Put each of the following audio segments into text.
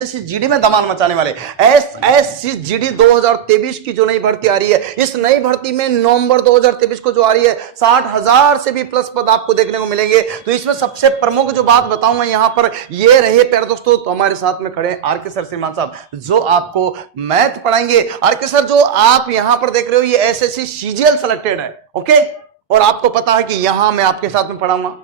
GD में धमाल मचाने वाले एसएससी जीडी 2023 की जो नई भर्ती आ रही है, इस नई भर्ती में नवंबर 2023 को जो आ रही है 60,000 से भी प्लस पद आपको देखने को मिलेंगे। तो इसमें सबसे प्रमुख जो बात बताऊंगा यहां पर ये रहे प्यारे दोस्तों, तो हमारे साथ में खड़े आरके सर श्रीमान साहब जो आपको मैथ पढ़ाएंगे। आरके सर जो आप यहां पर देख रहे हो ये एसएससी सीजीएल सेलेक्टेड है, ओके, और आपको पता है कि यहां मैं आपके साथ में पढ़ाऊंगा,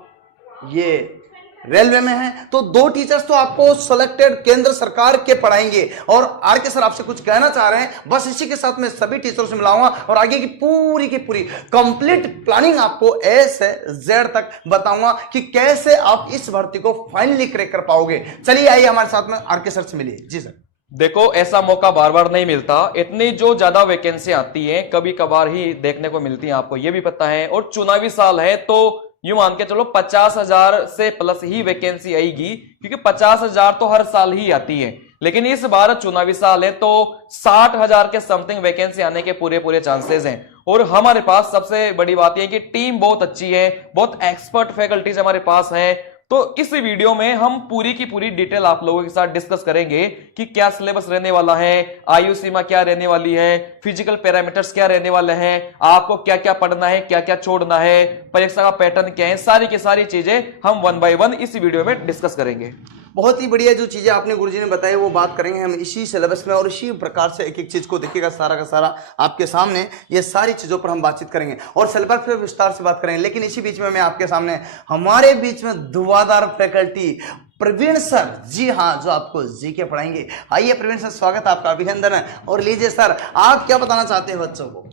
ये रेलवे में है, तो दो टीचर्स तो आपको सिलेक्टेड केंद्र सरकार के पढ़ाएंगे। और आरके सर आपसे कुछ कहना चाह रहे हैं, बस इसी के साथ मैं सभी टीचरों से मिलाऊंगा और आगे की पूरी कंप्लीट प्लानिंग आपको ए से जेड तक बताऊंगा कि कैसे आप इस भर्ती को फाइनली क्रैक कर पाओगे। चलिए आइए हमारे साथ में आरके सर से मिलिए। जी सर। देखो, ऐसा मौका बार बार नहीं मिलता, इतनी जो ज्यादा वैकेंसी आती है कभी कभार ही देखने को मिलती है, आपको ये भी पता है। और चुनावी साल है तो यूं मान के चलो 50,000 से प्लस ही वैकेंसी आएगी, क्योंकि 50,000 तो हर साल ही आती है। लेकिन इस बार चुनावी साल है तो 60,000 के समथिंग वैकेंसी आने के पूरे चांसेस हैं। और हमारे पास सबसे बड़ी बात यह कि टीम बहुत अच्छी है, बहुत एक्सपर्ट फैकल्टीज हमारे पास हैं। तो इस वीडियो में हम पूरी की पूरी डिटेल आप लोगों के साथ डिस्कस करेंगे कि क्या सिलेबस रहने वाला है, आयु सीमा क्या रहने वाली है, फिजिकल पैरामीटर्स क्या रहने वाले हैं, आपको क्या क्या पढ़ना है, क्या क्या छोड़ना है, परीक्षा का पैटर्न क्या है, सारी की सारी चीजें हम 1 बाय 1 इस वीडियो में डिस्कस करेंगे। बहुत ही बढ़िया जो चीजें आपने गुरुजी ने बताई वो बात करेंगे हम इसी सिलेबस में, और इसी प्रकार से एक एक चीज को देखिएगा सारा का सारा आपके सामने, ये सारी चीजों पर हम बातचीत करेंगे और सिलेबस पर विस्तार से बात करेंगे। लेकिन इसी बीच में मैं आपके सामने हमारे बीच में धुआंधार फैकल्टी प्रवीण सर, जी हाँ, जो आपको जीके पढ़ाएंगे। आइए प्रवीण सर, स्वागत है आपका, अभिनंदन है। और लीजिए सर, आप क्या बताना चाहते हैं बच्चों को?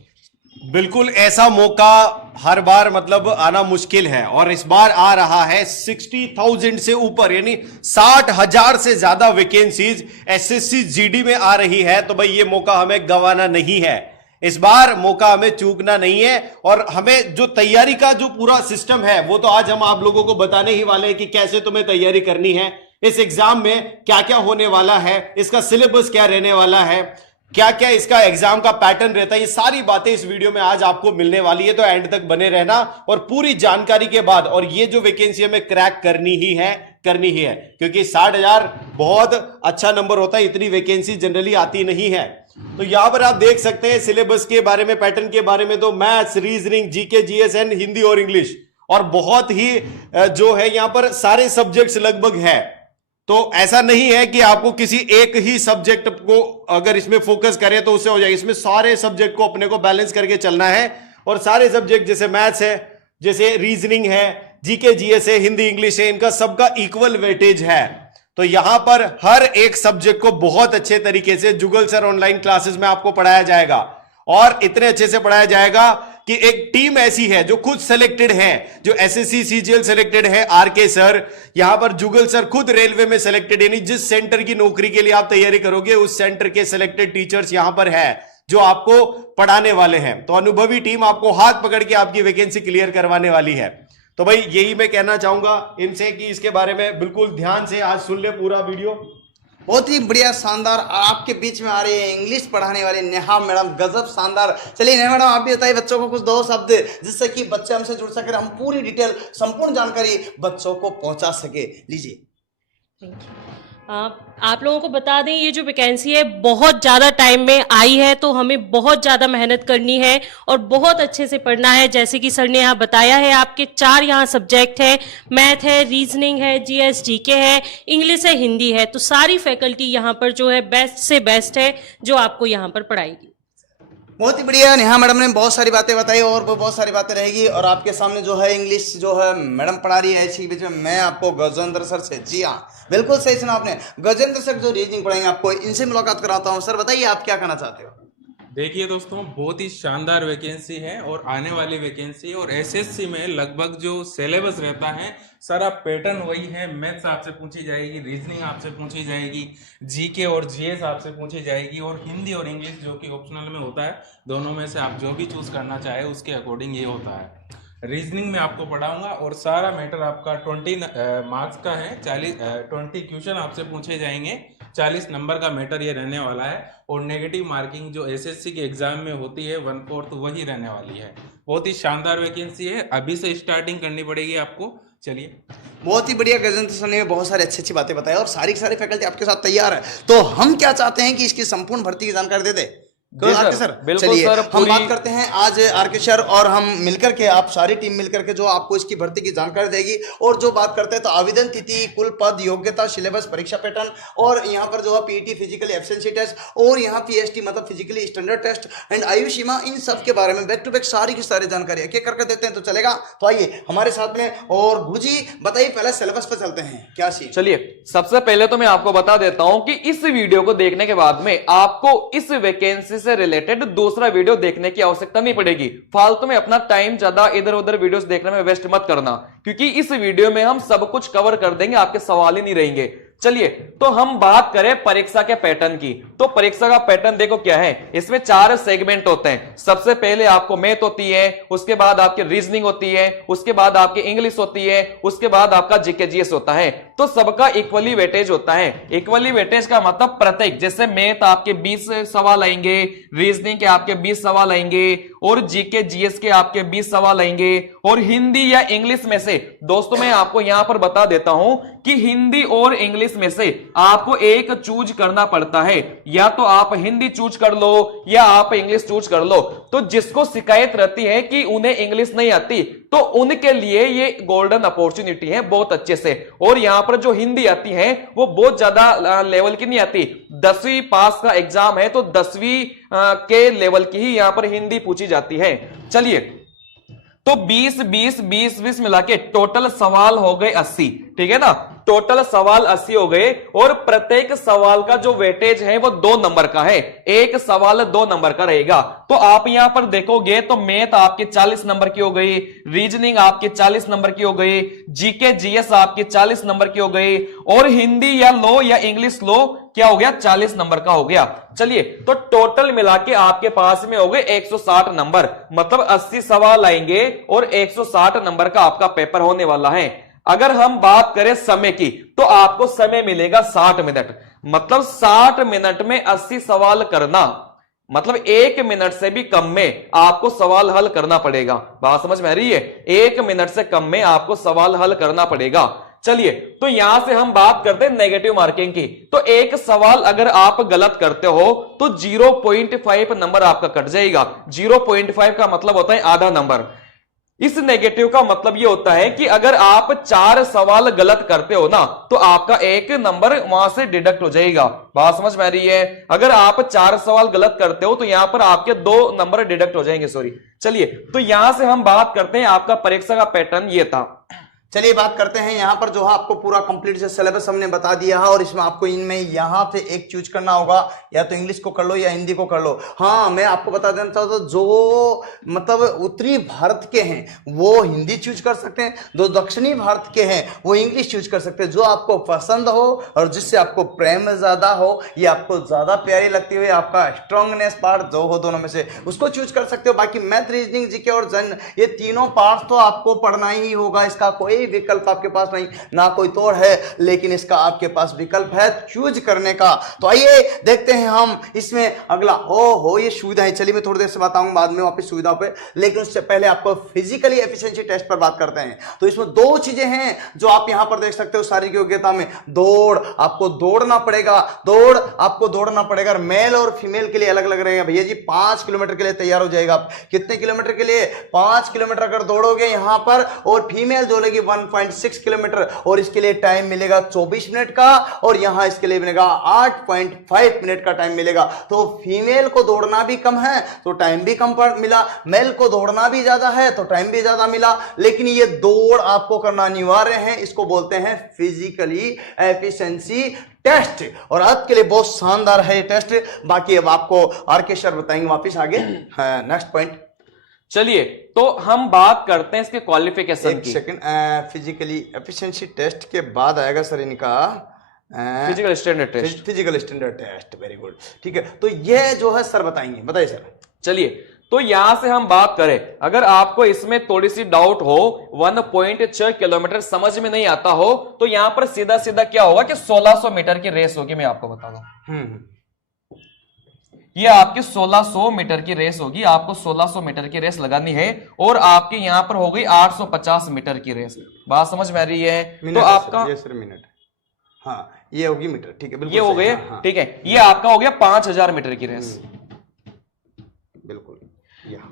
बिल्कुल, ऐसा मौका हर बार मतलब आना मुश्किल है और इस बार आ रहा है 60,000 से ऊपर, यानी 60,000 से ज्यादा वैकेंसीज एसएससी जीडी में आ रही है। तो भाई ये मौका हमें गंवाना नहीं है, इस बार मौका हमें चूकना नहीं है। और हमें जो तैयारी का जो पूरा सिस्टम है वो तो आज हम आप लोगों को बताने ही वाले हैं कि कैसे तुम्हें तैयारी करनी है, इस एग्जाम में क्या क्या होने वाला है, इसका सिलेबस क्या रहने वाला है, क्या क्या इसका एग्जाम का पैटर्न रहता है, ये सारी बातें इस वीडियो में आज आपको मिलने वाली है। तो एंड तक बने रहना और पूरी जानकारी के बाद, और ये जो वैकेंसी हमें क्रैक करनी ही है, क्योंकि 60,000 बहुत अच्छा नंबर होता है, इतनी वैकेंसी जनरली आती नहीं है। तो यहां पर आप देख सकते हैं सिलेबस के बारे में, पैटर्न के बारे में, तो maths, reasoning, GK, GSN, Hindi और इंग्लिश, और बहुत ही जो है यहां पर सारे सब्जेक्ट्स लगभग है। तो ऐसा नहीं है कि आपको किसी एक ही सब्जेक्ट को अगर इसमें फोकस करें तो उससे हो जाएगा, इसमें सारे सब्जेक्ट को अपने को बैलेंस करके चलना है। और सारे सब्जेक्ट जैसे मैथ्स है, जैसे रीजनिंग है, जीके जीएस है, हिंदी इंग्लिश है, इनका सबका इक्वल वेटेज है। तो यहां पर हर एक सब्जेक्ट को बहुत अच्छे तरीके से जुगल सर ऑनलाइन क्लासेस में आपको पढ़ाया जाएगा, और इतने अच्छे से पढ़ाया जाएगा कि एक टीम ऐसी है जो खुद सेलेक्टेड है, जो एसएससी सीजीएल सेलेक्टेड है आरके सर, यहां पर जुगल सर खुद रेलवे में सेलेक्टेड, यानी जिस सेंटर की नौकरी के लिए आप तैयारी करोगे उस सेंटर के सेलेक्टेड टीचर्स यहां पर है जो आपको पढ़ाने वाले हैं। तो अनुभवी टीम आपको हाथ पकड़ के आपकी वैकेंसी क्लियर करवाने वाली है। तो भाई यही मैं कहना चाहूंगा इनसे कि इसके बारे में बिल्कुल ध्यान से आज सुन ले पूरा वीडियो। बहुत ही बढ़िया, शानदार। आपके बीच में आ रही है इंग्लिश पढ़ाने वाली नेहा मैडम, गजब शानदार। चलिए नेहा मैडम, आप भी बताइए बच्चों को कुछ 2 शब्द जिससे कि बच्चे हमसे जुड़ सके, हम पूरी डिटेल संपूर्ण जानकारी बच्चों को पहुंचा सके। लीजिए। Thank you. आप लोगों को बता दें, ये जो वैकेंसी है बहुत ज़्यादा टाइम में आई है, तो हमें बहुत ज़्यादा मेहनत करनी है और बहुत अच्छे से पढ़ना है। जैसे कि सर ने यहाँ बताया है, आपके 4 यहाँ सब्जेक्ट हैं, मैथ है, रीजनिंग है, जीएस जीके है, इंग्लिश है, हिंदी है। तो सारी फैकल्टी यहाँ पर जो है बेस्ट से बेस्ट है जो आपको यहाँ पर पढ़ाएगी। बहुत ही बढ़िया, नेहा मैडम ने बहुत सारी बातें बताई और वो बहुत सारी बातें रहेगी। और आपके सामने जो है इंग्लिश जो है मैडम पढ़ा रही है, इसी बीच में मैं आपको गजेंद्र सर से, जी हाँ बिल्कुल सही सुना आपने, गजेंद्र सर जो रीजनिंग पढ़ाएंगे आपको, इनसे मुलाकात कराता हूँ। सर बताइए आप क्या कहना चाहते हो? देखिए दोस्तों, बहुत ही शानदार वैकेंसी है और आने वाली वैकेंसी, और एसएससी में लगभग जो सिलेबस रहता है सारा पैटर्न वही है। मैथ्स आपसे पूछी जाएगी, रीजनिंग आपसे पूछी जाएगी, जीके और जीएस आपसे पूछी जाएगी, और हिंदी और इंग्लिश जो कि ऑप्शनल में होता है, दोनों में से आप जो भी चूज करना चाहे उसके अकॉर्डिंग ये होता है। रीजनिंग में आपको पढ़ाऊंगा और सारा मैटर आपका 20 मार्क्स का है, 20 क्वेश्चन आपसे पूछे जाएंगे, 40 नंबर का मैटर ये रहने वाला है। और नेगेटिव मार्किंग जो एसएससी के एग्जाम में होती है 1/4 वही रहने वाली है। बहुत ही शानदार वैकेंसी है, अभी से स्टार्टिंग करनी पड़ेगी आपको। चलिए। बहुत ही बढ़िया प्रेजेंटेशन ने बहुत सारी अच्छी अच्छी बातें बताई और सारी की सारी फैकल्टी आपके साथ तैयार है। तो हम क्या चाहते हैं कि इसकी संपूर्ण भर्ती की जानकारी दे दे जी आरके सर, सर। बिल्कुल चलिए सर, हम पूरी- बात करते हैं आज आरके सर और हम मिलकर के, आप सारी टीम मिलकर के जो आपको इसकी भर्ती की जानकारी देगी। और जो बात करते हैं तो आवेदन तिथि, कुल पद, योग्यता, सिलेबस, परीक्षा पैटर्न और यहाँ पर जो है पीटी फिजिकली एफिशिएंसी टेस्ट और यहाँ पीएसटी मतलब फिजिकली स्टैंडर्ड टेस्ट एंड आयु सीमा, इन सब के बारे में बैक टू बैक सारी की सारी जानकारी एक एक करके देते हैं। तो चलेगा, तो आइए हमारे साथ में। और गुरुजी बताइए, पहले सिलेबस पर चलते हैं, क्या सीन। चलिए, सबसे पहले तो मैं आपको बता देता हूं कि इस वीडियो को देखने के बाद में आपको इस वैकेंसी से रिलेटेड दूसरा वीडियो देखने की आवश्यकता नहीं पड़ेगी। फालतू में अपना टाइम ज्यादा इधर उधर वीडियोस देखने में वेस्ट मत करना, क्योंकि इस वीडियो में हम सब कुछ कवर कर देंगे, आपके सवाल ही नहीं रहेंगे। चलिए, तो हम बात करें परीक्षा के पैटर्न की। तो परीक्षा का पैटर्न देखो क्या है, इसमें 4 सेगमेंट होते हैं। सबसे पहले आपको मैथ होती है, उसके बाद आपकी रीजनिंग होती है, उसके बाद आपकी इंग्लिश होती है, उसके बाद आपका जीके जीएस होता है। तो सबका इक्वली वेटेज होता है। इक्वली वेटेज का मतलब प्रत्येक, जैसे मैथ आपके 20 सवाल आएंगे, रीजनिंग के आपके 20 सवाल आएंगे और जीके जीएस के आपके 20 सवाल आएंगे। और हिंदी या इंग्लिश में से, दोस्तों मैं आपको यहां पर बता देता हूं कि हिंदी और इंग्लिश में से आपको एक चूज करना पड़ता है। या तो आप हिंदी चूज कर लो या आप इंग्लिश चूज कर लो। तो जिसको शिकायत रहती है कि उन्हें इंग्लिश नहीं आती, तो उनके लिए ये गोल्डन अपॉर्चुनिटी है बहुत अच्छे से। और यहां पर जो हिंदी आती है वो बहुत ज्यादा लेवल की नहीं आती। 10वीं पास का एग्जाम है तो 10वीं के लेवल की ही यहां पर हिंदी पूछी जाती है। चलिए, तो 20 मिला के टोटल सवाल हो गए 80, ठीक है ना। टोटल सवाल 80 हो गए और प्रत्येक सवाल का जो वेटेज है वो 2 नंबर का है। एक सवाल 2 नंबर का रहेगा। तो आप यहां पर देखोगे तो मैथ आपकी 40 नंबर की हो गई, रीजनिंग आपकी 40 नंबर की हो गई, जीके जीएस आपकी 40 नंबर की हो गई और हिंदी या लो या इंग्लिश लो क्या हो गया, 40 नंबर का हो गया। चलिए, तो टोटल मिला के आपके पास में हो गए 160 नंबर, मतलब 80 सवाल आएंगे और 160 नंबर का आपका पेपर होने वाला है। अगर हम बात करें समय की, तो आपको समय मिलेगा 60 मिनट, मतलब 60 मिनट में 80 सवाल करना, मतलब 1 मिनट से भी कम में आपको सवाल हल करना पड़ेगा। बात समझ में आ रही है? 1 मिनट से कम में आपको सवाल हल करना पड़ेगा। चलिए, तो यहां से हम बात करते हैं नेगेटिव मार्किंग की। तो एक सवाल अगर आप गलत करते हो तो 0.5 नंबर आपका कट जाएगा। 0.5 का मतलब होता है आधा नंबर। इस नेगेटिव का मतलब यह होता है कि अगर आप 4 सवाल गलत करते हो ना, तो आपका 1 नंबर वहां से डिडक्ट हो जाएगा। बात समझ में आ रही है? अगर आप 4 सवाल गलत करते हो तो यहां पर आपके 2 नंबर डिडक्ट हो जाएंगे, सॉरी। चलिए, तो यहां से हम बात करते हैं, आपका परीक्षा का पैटर्न ये था। चलिए बात करते हैं यहाँ पर जो है आपको पूरा कंप्लीट से सिलेबस हमने बता दिया है और इसमें आपको इनमें यहाँ से एक चूज करना होगा, या तो इंग्लिश को कर लो या हिंदी को कर लो। हाँ, मैं आपको बता देना चाहता हूँ, जो मतलब उत्तरी भारत के हैं वो हिंदी चूज कर सकते हैं, जो दक्षिणी भारत के हैं वो इंग्लिश चूज कर सकते हैं। जो आपको पसंद हो और जिससे आपको प्रेम ज्यादा हो, ये आपको ज्यादा प्यारी लगती हुई, आपका स्ट्रांगनेस पार्ट जो हो दोनों में से उसको चूज कर सकते हो। बाकी मैथ, रीजनिंग, जीके और जन, ये तीनों पार्ट तो आपको पढ़ना ही होगा। इसका कोई विकल्प आपके पास नहीं, ना कोई तोड़ है, लेकिन इसका आपके पास विकल्प है चूज करने का। तो आइए देखते हैं हम इसमें अगला। हो ये सुविधा है। चलिए मैं थोड़ी देर से बताऊंगा बाद में वापस सुविधाओं पे, लेकिन उससे पहले आपको फिजिकली एफिशिएंसी टेस्ट पर बात करते हैं। तो इसमें 2 चीजें हैं जो आप यहां पर देख सकते हो शारीरिक योग्यता में। दौड़, आपको दौड़ना पड़ेगा, दौड़ आपको दौड़ना पड़ेगा। मेल और फीमेल के लिए अलग अलग रहेगा। भैया जी 5 किलोमीटर के लिए तैयार हो जाएगा। आप कितने किलोमीटर के लिए? 5 किलोमीटर अगर दौड़ोगे यहां पर, और फीमेल दौड़ेगी 1.6 किलोमीटर, और इसके लिए टाइम मिलेगा 24 मिनट का, और यहां इसके लिए मिलेगा 8.5 मिनट का टाइम मिलेगा। तो फीमेल को दौड़ना भी कम है तो टाइम भी कम मिला, मेल को दौड़ना भी ज्यादा है तो टाइम भी ज्यादा मिला, लेकिन ये दौड़ आपको करना अनिवार्य है। इसको बोलते हैं फिजिकली एफिशिएंसी टेस्ट, और आज के लिए बहुत शानदार है ये टेस्ट। बाकी अब आपको आरके सर बताएंगे वापिस आगे। Next point. चलिए, तो हम बात करते हैं इसके क्वालिफिकेशन की। सेकंड, फिजिकली एफिशिएंसी टेस्ट के बाद आएगा सर इनका physical standard test. Physical standard test, very good, ठीक है। तो यह जो है सर बताएंगे, बताइए सर। चलिए, तो यहां से हम बात करें, अगर आपको इसमें थोड़ी सी डाउट हो, 1.6 किलोमीटर समझ में नहीं आता हो, तो यहां पर सीधा सीधा क्या होगा कि 1600 मीटर की रेस होगी। मैं आपको बता दूं, ये आपकी 1600 मीटर की रेस होगी, आपको 1600 मीटर की रेस लगानी है और आपकी यहां पर हो गई 850 मीटर की रेस। बात समझ में आ रही है? तो आपका ये सिर्फ मिनट, हाँ ये होगी मीटर, ठीक है बिल्कुल ये हो सही, गए, हाँ, हाँ, ठीक है। ये आपका हो गया 5000 मीटर की रेस। बिल्कुल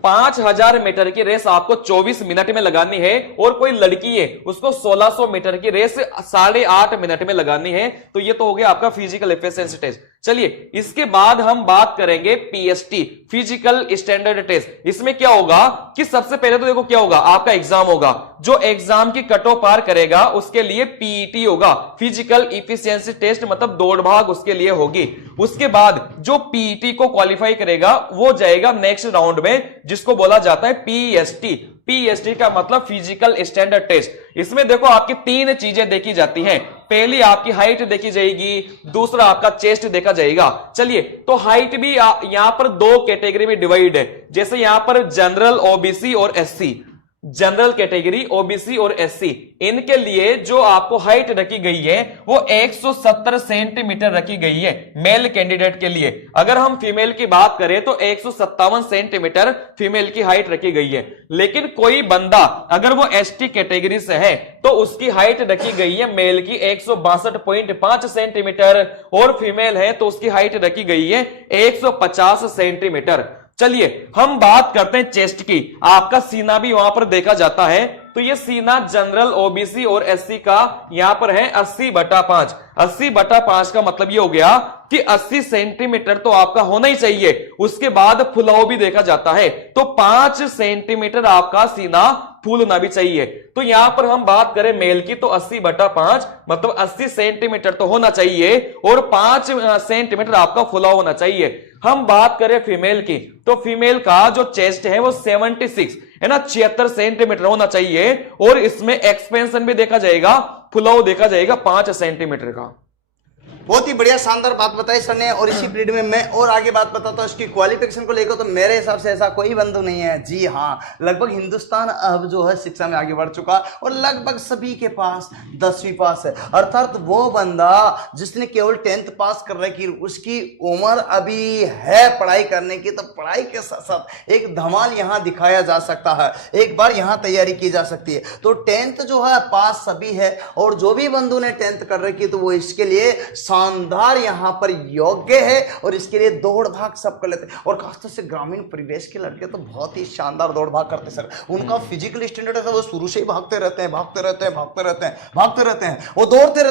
5000 मीटर की रेस आपको 24 मिनट में लगानी है और कोई लड़की है उसको 1600 मीटर की रेस 8.5 मिनट में लगानी है। तो ये तो हो गया आपका फिजिकल एफिशिएंसी टेस्ट। चलिए इसके बाद हम बात करेंगे पीएसटी, फिजिकल स्टैंडर्ड टेस्ट। इसमें क्या होगा कि सबसे पहले तो देखो क्या होगा, आपका एग्जाम होगा, जो एग्जाम की कट ऑफ पार करेगा उसके लिए पीईटी होगा, फिजिकल इफिशियंसी टेस्ट, मतलब दौड़ भाग उसके लिए होगी। उसके बाद जो पीईटी को क्वालिफाई करेगा वो जाएगा नेक्स्ट राउंड में, जिसको बोला जाता है पीएसटी। पीएसटी का मतलब फिजिकल स्टैंडर्ड टेस्ट। इसमें देखो आपकी 3 चीजें देखी जाती हैं। पहली आपकी हाइट देखी जाएगी, दूसरा आपका चेस्ट देखा जाएगा। चलिए तो हाइट भी यहां पर 2 कैटेगरी में डिवाइड है, जैसे यहां पर जनरल, ओबीसी और एससी। जनरल कैटेगरी, ओबीसी और एससी, इनके लिए जो आपको हाइट रखी गई है वो 170 सेंटीमीटर रखी गई है मेल कैंडिडेट के लिए। अगर हम फीमेल की बात करें तो 157 सेंटीमीटर फीमेल की हाइट रखी गई है। लेकिन कोई बंदा अगर वो एसटी कैटेगरी से है तो उसकी हाइट रखी गई है मेल की 162.5 सेंटीमीटर और फीमेल है तो उसकी हाइट रखी गई है 150 सेंटीमीटर। चलिए हम बात करते हैं चेस्ट की। आपका सीना भी वहां पर देखा जाता है, तो ये सीना जनरल, ओबीसी और एससी का यहां पर है 80/5। 80/5 का मतलब ये हो गया कि 80 सेंटीमीटर तो आपका होना ही चाहिए। उसके बाद फुलाव भी देखा जाता है, तो 5 सेंटीमीटर आपका सीना फूलना भी चाहिए। तो यहां पर हम बात करें मेल की तो 80/5 मतलब 80 सेंटीमीटर तो होना चाहिए और 5 सेंटीमीटर आपका फुलाव होना चाहिए। हम बात करें फीमेल की तो फीमेल का जो चेस्ट है वो 76 है ना, 76 सेंटीमीटर होना चाहिए और इसमें एक्सपेंशन भी देखा जाएगा, फुलाव देखा जाएगा 5 सेंटीमीटर का। बहुत ही बढ़िया शानदार बात बताई सर ने। और इसी पीरियड में मैं और आगे बात बताता हूँ इसकी क्वालिफिकेशन को लेकर। तो मेरे हिसाब से ऐसा कोई बंधु नहीं है। जी हाँ, लगभग हिंदुस्तान अब जो है शिक्षा में आगे बढ़ चुका और लगभग सभी के पास 10वीं पास है। अर्थात वो बंदा जिसने केवल 10th पास कर रखी, उसकी उम्र अभी है पढ़ाई करने की, तो पढ़ाई के साथ साथ एक धमाल यहाँ दिखाया जा सकता है, एक बार यहाँ तैयारी की जा सकती है। तो 10th जो है पास सभी है और जो भी बंधु ने 10th कर रखी तो वो इसके लिए शानदार यहां पर योग्य है और इसके लिए दौड़ भाग सब कर लेते हैं। और खासतौर से ग्रामीण परिवेश के लड़के तो बहुत ही शानदार दौड़ भाग करते हैं सर। उनका फिजिकल स्टैंडर्ड है, वो शुरू से ही भागते रहते हैं, वो दौड़ते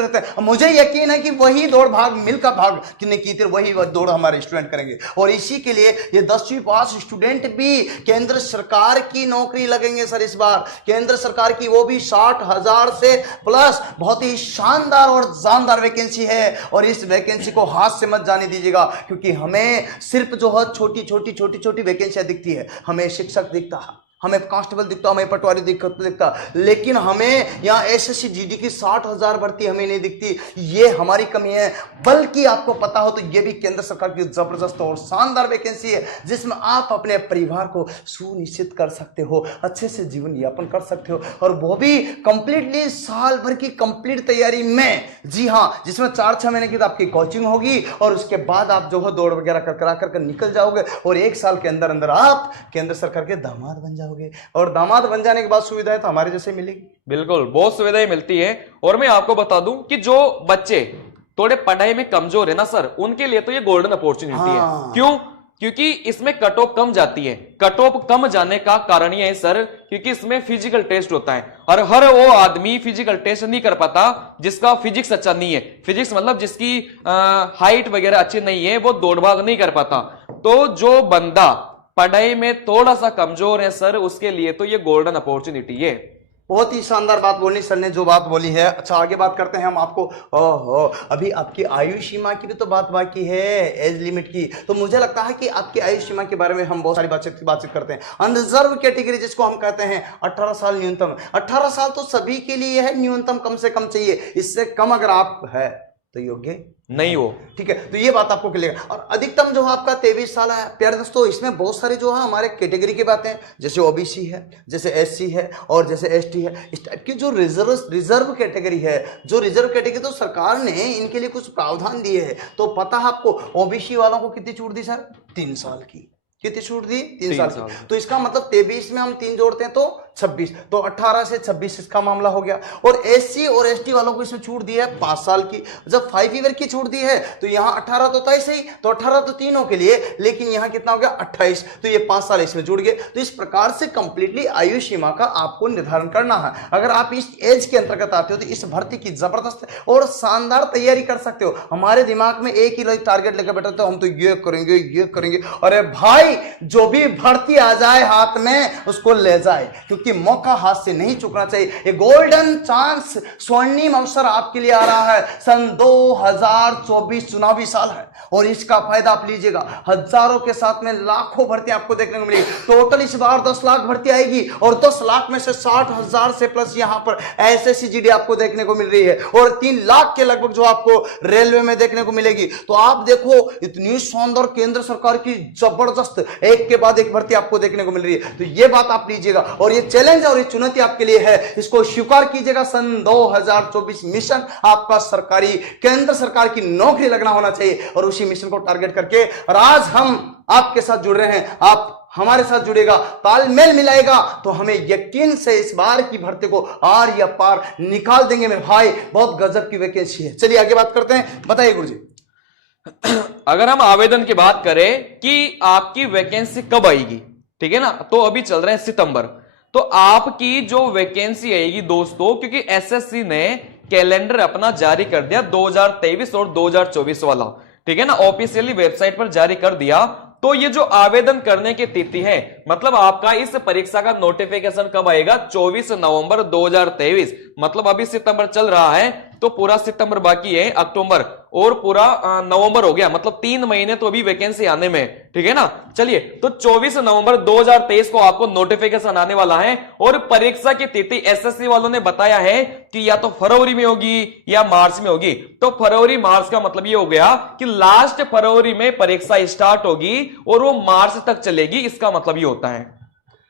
रहते हैं। मुझे यकीन है कि वही दौड़ भाग मिलकर भाग कितने की थी, वही दौड़ हमारे स्टूडेंट करेंगे। और इसी के लिए ये 10वीं पास स्टूडेंट भी केंद्र सरकार की नौकरी लगेंगे सर इस बार, केंद्र सरकार की, वो भी 60,000 से प्लस। बहुत ही शानदार और जानदार वैकेंसी है और इस वैकेंसी को हाथ से मत जाने दीजिएगा, क्योंकि हमें सिर्फ जो है छोटी वैकेंसियां दिखती है। हमें शिक्षक दिखता है, हमें कांस्टेबल दिखता, हमें पटवारी दिखता, लेकिन हमें यहाँ एसएससी जीडी की 60,000 भर्ती हमें नहीं दिखती। ये हमारी कमी है। बल्कि आपको पता हो तो ये भी केंद्र सरकार की जबरदस्त और शानदार वैकेंसी है, जिसमें आप अपने परिवार को सुनिश्चित कर सकते हो, अच्छे से जीवन यापन कर सकते हो, और वो भी कंप्लीटली साल भर की कंप्लीट तैयारी में। जी हाँ, जिसमें 4-6 महीने की तो आपकी कोचिंग होगी और उसके बाद आप जो है दौड़ वगैरह कर निकल जाओगे और 1 साल के अंदर अंदर आप केंद्र सरकार के दामाद बन जाओगे। और दामाद बन जाने के बाद सुविधाएं तो हमारे जैसे मिलेगी। बिल्कुल, बहुत सुविधाएं मिलती है। और मैं आपको बता दूं कि जो बच्चे थोड़े पढ़ाई में कमजोर है ना सर, उनके लिए तो ये गोल्डन अपॉर्चुनिटी है। क्यों? क्योंकि इसमें कट ऑफ कम जाती है। कट ऑफ कम जाने का कारण ये है सर, क्योंकि इसमें फिजिकल टेस्ट होता है और हर वो आदमी फिजिकल टेस्ट नहीं कर पाता जिसका फिजिक्स अच्छा नहीं है। फिजिक्स मतलब जिसकी हाइट वगैरह अच्छी नहीं है, वो दौड़ भाग नहीं कर पाता। तो जो बंदा पढ़ाई में थोड़ा सा कमजोर है सर, उसके लिए तो ये गोल्डन अपॉर्चुनिटी है। बहुत ही शानदार बात बोली सर ने, जो बात बोली है। अच्छा आगे बात करते हैं हम आपको। अभी आपकी आयु सीमा की भी तो बात बाकी है, एज लिमिट की। तो मुझे लगता है कि आपकी आयु सीमा के बारे में हम बहुत सारी बातचीत करते हैं। अनरिजर्व कैटेगरी जिसको हम कहते हैं, 18 साल न्यूनतम। 18 साल तो सभी के लिए है न्यूनतम, कम से कम चाहिए। इससे कम अगर आप है तो योग्य नहीं हो। ठीक है, तो ये बात आपको क्लियर। और अधिकतम जो है आपका 23 साल है प्यारे दोस्तों। इसमें बहुत सारे जो है हमारे कैटेगरी की बातें, जैसे ओबीसी है, जैसे एससी है और जैसे एसटी है। इस टाइप की जो रिजर्व कैटेगरी है, जो रिजर्व कैटेगरी, तो सरकार ने इनके लिए कुछ प्रावधान दिए हैं। तो पता है आपको ओबीसी वालों को कितनी छूट दी सर? 3 साल की। कितनी छूट दी? 3 साल की। तो इसका मतलब 23 में हम 3 जोड़ते हैं तो 26, तो 18 से 26 इसका मामला हो गया। और एससी और एसटी वालों को इसमें छूट दी है 5 साल की। जब 5 ईयर की छूट दी है तो यहाँ 18 तो था सही, तो 18 तो तीनों के लिए, लेकिन यहाँ कितना हो गया? 28, तो ये 5 साल इसमें जुड़ गए। तो इस प्रकार से कंप्लीटली आयु सीमा का आपको निर्धारण करना है। अगर आप इस एज के अंतर्गत आते हो तो इस भर्ती की जबरदस्त और शानदार तैयारी कर सकते हो। हमारे दिमाग में एक ही टारगेट लेकर बैठे थे, हम तो ये करेंगे ये करेंगे। अरे भाई, जो भी भर्ती आ जाए हाथ में उसको ले जाए, क्योंकि मौका हाथ से नहीं चुकना चाहिए। ये गोल्डन चांस, स्वर्णिम अवसर आपके लिए आ रहा है। सन 2024 चुनावी साल है और इसका फायदा आप लीजिएगा। हजारों के साथ में लाखों भर्ती आपको देखने को मिलेगी। टोटल इस बार 10 लाख भर्ती आएगी और 10 लाख में से 60,000 से प्लस यहां पर एसएससी जीडी आपको देखने को मिल रही है और 3 लाख के लगभग जो आपको रेलवे में देखने को मिलेगी। तो आप देखो, इतनी शानदार केंद्र सरकार की जबरदस्त एक के बाद एक भर्ती आपको देखने को मिल रही है। तो ये बात आप लीजिएगा और ये चैलेंज और ये चुनौती आपके लिए है, इसको स्वीकार कीजिएगा। सन 2024 मिशन आपका सरकारी, केंद्र सरकार की नौकरी लगना होना चाहिए और उसी मिशन को टारगेट करके और आज हम आपके साथ जुड़ रहे हैं। आप हमारे साथ जुड़ेगा, तालमेल मिलाएगा तो हमें यकीन से इस बार की भर्ती को आर या पार निकाल देंगे मेरे भाई। बहुत गजब की वैकेंसी है। चलिए आगे बात करते हैं, बताइए गुरुजी। अगर हम आवेदन की बात करें कि आपकी वैकेंसी कब आएगी, ठीक है ना, तो अभी चल रहे हैं सितंबर। तो आपकी जो वैकेंसी आएगी दोस्तों, क्योंकि एसएससी ने कैलेंडर अपना जारी कर दिया 2023 और 2024 वाला, ठीक है ना, ऑफिशियली वेबसाइट पर जारी कर दिया। तो ये जो आवेदन करने की तिथि है, मतलब आपका इस परीक्षा का नोटिफिकेशन कब आएगा? 24 नवंबर 2023। मतलब अभी सितंबर चल रहा है तो पूरा सितंबर बाकी है, अक्टूबर और पूरा नवंबर हो गया। मतलब 3 महीने तो अभी वैकेंसी आने में, ठीक है ना। चलिए, तो 24 नवंबर 2023 को आपको नोटिफिकेशन आने वाला है और परीक्षा की तिथि एसएससी वालों ने बताया है कि या तो फरवरी में होगी या मार्च में होगी। तो फरवरी मार्च का मतलब ये हो गया कि लास्ट फरवरी में परीक्षा स्टार्ट होगी और वो मार्च तक चलेगी। इसका मतलब ये होता है।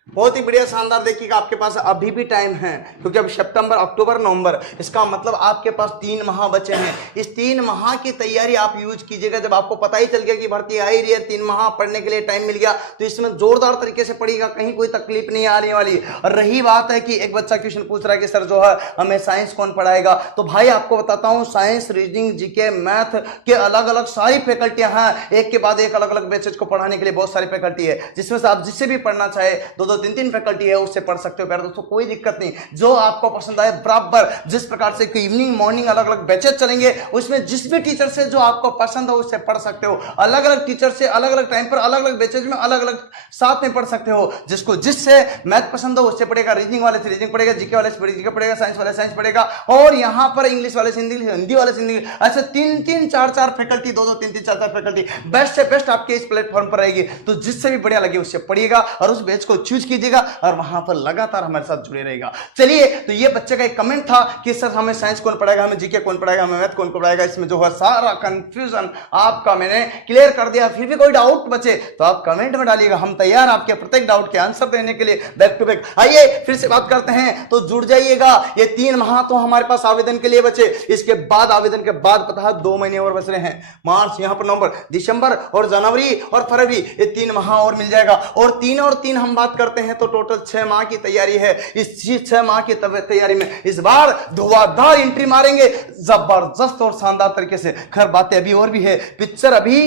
बहुत ही बढ़िया, शानदार। देखिएगा, आपके पास अभी भी टाइम है, क्योंकि अब सितंबर, अक्टूबर, नवंबर, इसका मतलब आपके पास 3 माह बचे हैं। इस 3 माह की तैयारी आप यूज कीजिएगा। जब आपको पता ही चल गया कि भर्ती आ ही रही है, 3 माह पढ़ने के लिए टाइम मिल गया, तो इसमें जोरदार तरीके से पढ़िएगा, कहीं कोई तकलीफ नहीं आने वाली। और रही बात है कि एक बच्चा क्वेश्चन पूछ रहा है कि सर जो है हमें साइंस कौन पढ़ाएगा, तो भाई आपको बताता हूं, साइंस, रीजनिंग, जीके, मैथ के अलग अलग सारी फैकल्टियां हैं। एक के बाद एक अलग अलग बैचेज को पढ़ाने के लिए बहुत सारी फैकल्टी है, जिसमें से आप जिससे भी पढ़ना चाहे, 2-2, 3-3 फैकल्टी है, उससे पढ़ सकते हो प्यारे दोस्तों। कोई दिक्कत नहीं, जो आपको पसंद आए बराबर। जिस प्रकार से इवनिंग, मॉर्निंग अलग अलग बैचेज चलेंगे, उसमें जिस भी टीचर से जो आपको पसंद हो उससे पढ़ सकते हो। अलग अलग टीचर से अलग अलग टाइम पर अलग अलग बैचेज में अलग अलग साथ में पढ़ सकते हो। जिसको जिससे मैथ पसंद हो उससे पढ़ेगा, रीजनिंग वाले से रीजनिंग पढ़ेगा, जीके वाले से जीके पढ़ेगा, साइंस वाले साइंस पढ़ेगा, और यहां पर इंग्लिश वाले से इंग्लिश, हिंदी वाले से हिंदी। ऐसे 3-3, 4-4 फैकल्टी, 2-2, 3-3, 4-4 फैकल्टी बेस्ट से बेस्ट आपके इस प्लेटफॉर्म पर रहेगी। तो जिससे भी बढ़िया लगे उससे पढ़िएगा और उस बैच को चूज कीजिएगा और वहां पर लगातार हमारे साथ जुड़े रहेगा। चलिए, तो ये बच्चे का एक कमेंट था कि सर हमें साइंस कौन पढ़ाएगा, हमें जीके कौन पढ़ाएगा, हमें मैथ कौन पढ़ाएगा। इसमें जो है सारा कंफ्यूजन आपका मैंने क्लियर कर दिया। फिर भी कोई डाउट बचे तो आप कमेंट में डालिएगा, हम तैयार आपके प्रत्येक डाउट के आंसर देने के लिए बैक टू बैक। आइए फिर से बात करते हैं, तो जुड़ जाइएगा। ये 3 माह तो हमारे पास आवेदन के लिए बचे। इसके बाद आवेदन के बाद पता है 2 महीने और बच रहे हैं, मार्च, यहाँ पर नवंबर, दिसंबर और जनवरी और फरवरी, ये 3 माह और मिल जाएगा। और 3 और 3 हम बात करते हैं तो टोटल 6 माह की तैयारी है। इस 6 माह की तैयारी में इस बार धुआंधार एंट्री मारेंगे, जबरदस्त और शानदार तरीके से। खैर बातें अभी और भी है, पिक्चर अभी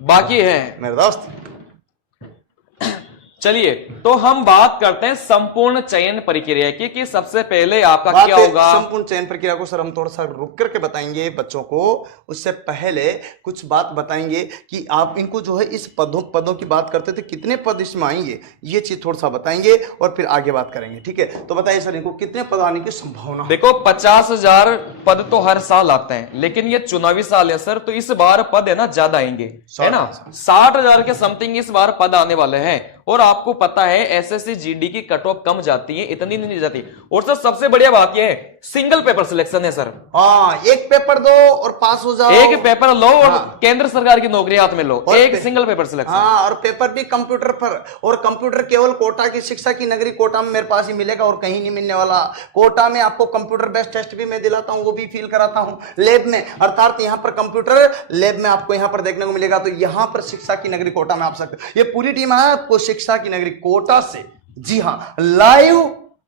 बाकी है मेरे दोस्त। चलिए, तो हम बात करते हैं संपूर्ण चयन प्रक्रिया की कि सबसे पहले आपका क्या होगा। संपूर्ण चयन प्रक्रिया को सर हम थोड़ा सा रुक करके बताएंगे बच्चों को। उससे पहले कुछ बात बताएंगे कि आप इनको जो है इस पदों की बात करते थे, कितने पद इसमें आएंगे, ये चीज थोड़ा सा बताएंगे और फिर आगे बात करेंगे। ठीक है, तो बताइए सर इनको कितने पद आने की संभावना। देखो, 50,000 पद तो हर साल आते हैं, लेकिन ये चुनावी साल है सर, तो इस बार पद है ना ज्यादा आएंगे, है ना। 60,000 के समथिंग इस बार पद आने वाले हैं। और आपको पता है एसएससी जीडी की कट ऑफ कम जाती है, इतनी नहीं जाती। और सर सबसे बढ़िया बात यह है सिंगल पेपर सिलेक्शन है सर। हाँ, एक पेपर दो और पास हो जाओ। एक पेपर लो और हाँ। केंद्र सरकार की नौकरी हाथ में लो, एक सिंगल पेपर सिलेक्शन। हाँ, और पेपर भी कंप्यूटर पर, और कंप्यूटर केवल कोटा की शिक्षा की नगरी कोटा में मेरे पास ही मिलेगा और कहीं नहीं मिलने वाला। कोटा में आपको कंप्यूटर बेस्ड टेस्ट भी मैं दिलाता हूं, वो भी फील कराता हूं लैब में, अर्थात यहां पर कंप्यूटर लैब में आपको यहां पर देखने को मिलेगा। तो यहां पर शिक्षा की नगरी कोटा में आप सकते, ये पूरी टीम है आपको शिक्षा की नगरी कोटा से, जी हां, live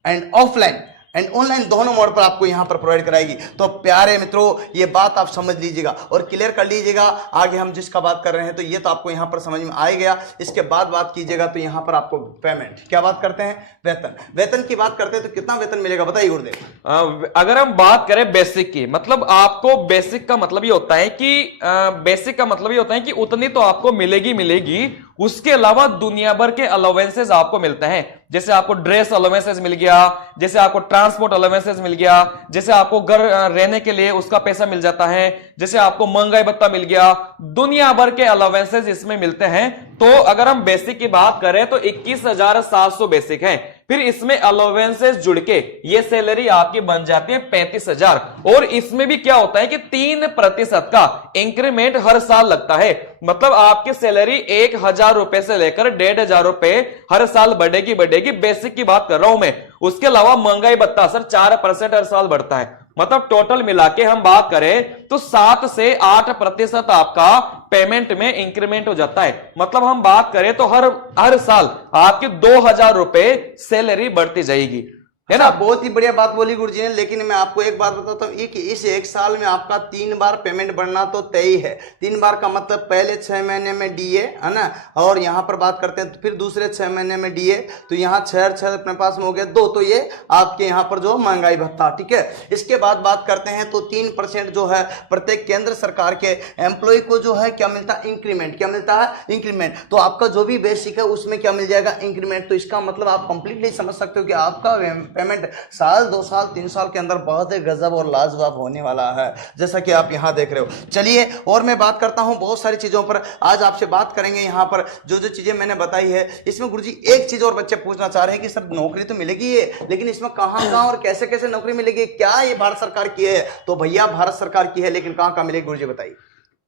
and offline and online दोनों मोड पर आपको यहां पर प्रोवाइड कराएगी। तो प्यारे मित्रों, ये बात आप समझ लीजिएगा और क्लियर कर लीजिएगा। आगे हम जिसका बात कर रहे हैं तो ये तो आपको यहां पर समझ में आ ही गया। इसके बाद बात कीजिएगा तो यहां पर आपको पेमेंट, क्या बात करते हैं, वेतन। वेतन की बात करते हैं तो कितना वेतन मिलेगा बताइए गुरुदेव। अगर हम बात करें बेसिक की, मतलब आपको बेसिक का मतलब ये होता है कि बेसिक का मतलब ये होता है कि उतनी तो आपको मिलेगी, उसके अलावा दुनिया भर के अलाउंसेस आपको मिलते हैं। जैसे आपको ड्रेस अलाउंसेस मिल गया, जैसे आपको ट्रांसपोर्ट अलाउंसेस मिल गया, जैसे आपको घर रहने के लिए उसका पैसा मिल जाता है, जैसे आपको महंगाई भत्ता मिल गया, दुनिया भर के अलाउंसेस इसमें मिलते हैं। तो अगर हम बेसिक की बात करें तो 21,700 बेसिक है, फिर इसमें अलाउंसेस जुड़ के ये सैलरी आपकी बन जाती है 35,000। और इसमें भी क्या होता है कि 3% का इंक्रीमेंट हर साल लगता है, मतलब आपकी सैलरी 1,000 रुपए से लेकर 1,500 रुपए हर साल बढ़ेगी। बेसिक की बात कर रहा हूं मैं। उसके अलावा महंगाई भत्ता सर 4% हर साल बढ़ता है, मतलब टोटल मिला के हम बात करें तो 7 से 8% आपका पेमेंट में इंक्रीमेंट हो जाता है। मतलब हम बात करें तो हर साल आपकी 2,000 रुपए सैलरी बढ़ती जाएगी, है ना। बहुत ही बढ़िया बात बोली गुरुजी ने, लेकिन मैं आपको एक बात बताता हूँ कि इस एक साल में आपका 3 बार पेमेंट बढ़ना तो तय है। 3 बार का मतलब पहले 6 महीने में डीए, है ना, और यहाँ पर बात करते हैं तो फिर दूसरे 6 महीने में डीए, तो यहाँ 6 अपने पास में हो गया 2, तो ये आपके यहाँ पर जो महंगाई भत्ता, ठीक है। इसके बाद बात करते हैं तो 3% जो है प्रत्येक केंद्र सरकार के एम्प्लॉय को जो है क्या मिलता है, इंक्रीमेंट। क्या मिलता है, इंक्रीमेंट। तो आपका जो भी बेसिक है उसमें क्या मिल जाएगा, इंक्रीमेंट। तो इसका मतलब आप कंप्लीटली समझ सकते हो कि आपका पेमेंट साल 2 साल 3 साल के अंदर बहुत ही गजब और लाजवाब होने वाला है, जैसा कि आप यहां देख रहे हो। चलिए और मैं बात करता हूं बहुत सारी चीजों पर, आज आपसे बात करेंगे। यहां पर जो जो चीजें मैंने बताई है इसमें गुरुजी एक चीज और बच्चे पूछना चाह रहे हैं कि सर नौकरी तो मिलेगी है, लेकिन इसमें कहां और कैसे कैसे नौकरी मिलेगी, क्या ये भारत सरकार की है? तो भैया भारत सरकार की है, लेकिन कहां मिलेगी गुरुजी बताइए।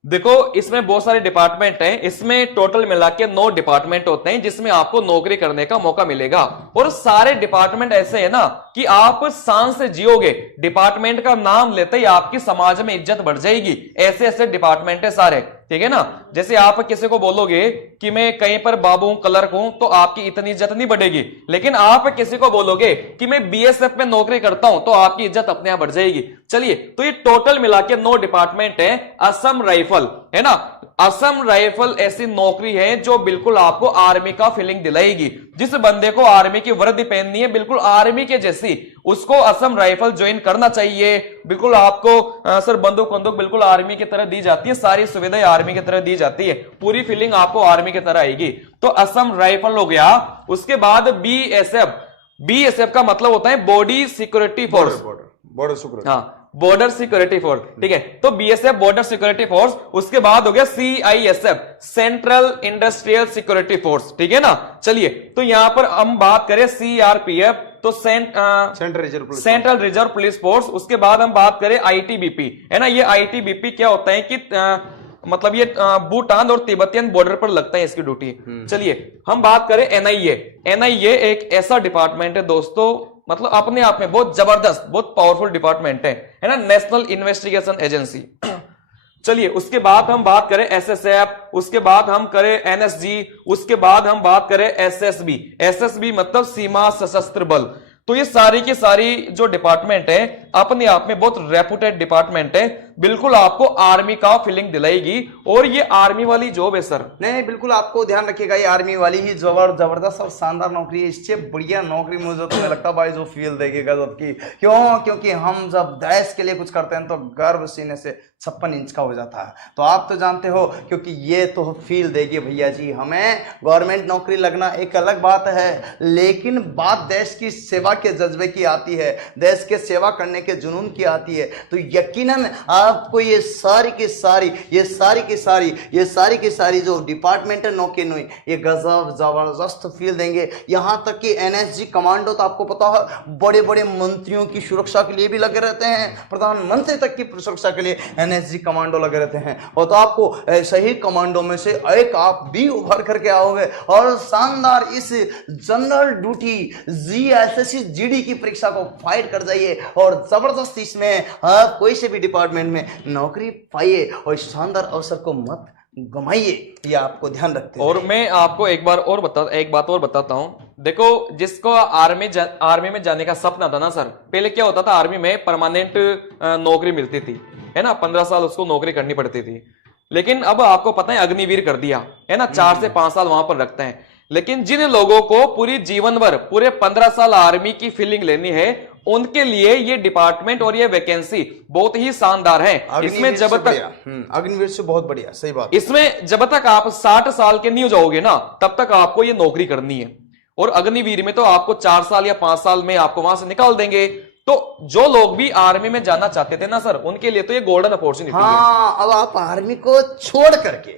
देखो इसमें बहुत सारे डिपार्टमेंट हैं, इसमें टोटल मिला के 9 डिपार्टमेंट होते हैं जिसमें आपको नौकरी करने का मौका मिलेगा। और सारे डिपार्टमेंट ऐसे हैं ना कि आप शान से जियोगे, डिपार्टमेंट का नाम लेते ही आपकी समाज में इज्जत बढ़ जाएगी। ऐसे ऐसे डिपार्टमेंट है सारे, ठीक है ना। जैसे आप किसी को बोलोगे कि मैं कहीं पर बाबू हूं, क्लर्क हूं, तो आपकी इतनी इज्जत नहीं बढ़ेगी। लेकिन आप किसी को बोलोगे कि मैं बीएसएफ में नौकरी करता हूं, तो आपकी इज्जत अपने आप बढ़ जाएगी। चलिए, तो ये टोटल मिला के 9 डिपार्टमेंट है। असम राइफल, है ना, असम राइफल ऐसी नौकरी है जो बिल्कुल आपको आर्मी का फीलिंग दिलाएगी। जिस बंदे को आर्मी की वर्दी पहननी है बिल्कुल आर्मी के जैसी, उसको असम राइफल ज्वाइन करना चाहिए। बिल्कुल आपको सर बंदूक बिल्कुल आर्मी की तरह दी जाती है, सारी सुविधाएं आर्मी की तरह दी जाती है, पूरी फीलिंग आपको आर्मी की तरह आएगी। तो असम राइफल हो गया। उसके बाद बीएसएफ का मतलब होता है body security force, border security, हाँ, बॉर्डर सिक्योरिटी फोर्स, ठीक है। तो बीएसएफ बॉर्डर सिक्योरिटी फोर्स। उसके बाद हो गया CISF, central industrial security force, ठीक है ना। चलिए, तो यहां पर हम बात करें सीआरपीएफ, तो सेंट्रल रिजर्व पुलिस फोर्स। उसके बाद हम बात करें आईटीबीपी, है ना। ये आईटीबीपी क्या होता है कि मतलब ये भूटान और तिब्बतियन बॉर्डर पर लगता है इसकी ड्यूटी। चलिए हम बात करें एनआईए एक ऐसा डिपार्टमेंट है दोस्तों, मतलब अपने आप में बहुत जबरदस्त, बहुत पावरफुल डिपार्टमेंट है ना, नेशनल इन्वेस्टिगेशन एजेंसी। चलिए, उसके बाद हम बात करें एसएसएफ, उसके बाद हम करें एनएसजी, उसके बाद हम बात करें एसएसबी मतलब सीमा सशस्त्र बल। तो ये सारी की सारी जो डिपार्टमेंट है अपने आप में बहुत रेपुटेड डिपार्टमेंट है, बिल्कुल आपको आर्मी का फीलिंग दिलाएगी। और ये आर्मी वाली जॉब है सर। नहीं, बिल्कुल आपको ध्यान रखिएगा, ये आर्मी वाली ही जबरदस्त और शानदार नौकरी है। इससे बढ़िया नौकरी मुझे तो लगता भाई जो फील देगी गजब की। क्यों? क्योंकि हम जब देश के लिए कुछ करते हैं तो गर्व सीने से 56 इंच का हो जाता है। तो आप तो जानते हो, क्योंकि ये तो फील देगी भैया जी। हमें गवर्नमेंट नौकरी लगना एक अलग बात है, लेकिन बात देश की सेवा के जज्बे की आती है। देश के सेवा करने के जुनून की आती है, तो यकीनन आपको ये सारी की सारी जो डिपार्टमेंटल नौके नुई ये गजब जबरदस्त फील देंगे। यहां तक कि एनएसजी कमांडो, तो आपको पता है बड़े बड़े मंत्रियों की सुरक्षा के लिए भी लगे रहते हैं, प्रधानमंत्री तक की सुरक्षा के लिए एनएसजी कमांडो लगे रहते हैं। और तो आपको ऐसे ही कमांडो में से एक आप भी उभर करके आओगे और शानदार इस जनरल ड्यूटी जीएसएससी जीडी की परीक्षा को फाइट कर जाइए और जबरदस्त इसमें आप कोई से भी डिपार्टमेंट में नौकरी पाइए और इस शानदार अवसर को मत गमाइए, ये आपको ध्यान रखते हैं। और मैं आपको एक बात और बताता हूँ। देखो, जिसको आर्मी में जाने का सपना था ना सर, पहले क्या होता था, आर्मी में परमानेंट नौकरी मिलती थी, है ना, 15 साल उसको नौकरी करनी पड़ती थी। लेकिन अब आपको पता है अग्निवीर कर दिया है ना, 4 से 5 साल वहां पर रखते हैं। लेकिन जिन लोगों को पूरी जीवन भर पूरे 15 साल आर्मी की फीलिंग लेनी है, उनके लिए ये डिपार्टमेंट और ये वैकेंसी बहुत ही शानदार है। इसमें जब तक अग्निवीर से बहुत बढ़िया, सही बात। इसमें जब तक आप 60 साल के नहीं हो जाओगे ना, तब तक आपको ये नौकरी करनी है। और अग्निवीर में तो आपको 4 साल या 5 साल में आपको वहां से निकाल देंगे। तो जो लोग भी आर्मी में जाना चाहते थे ना सर, उनके लिए तो ये गोल्डन अपॉर्चुनिटी है। अब आप आर्मी को छोड़ करके,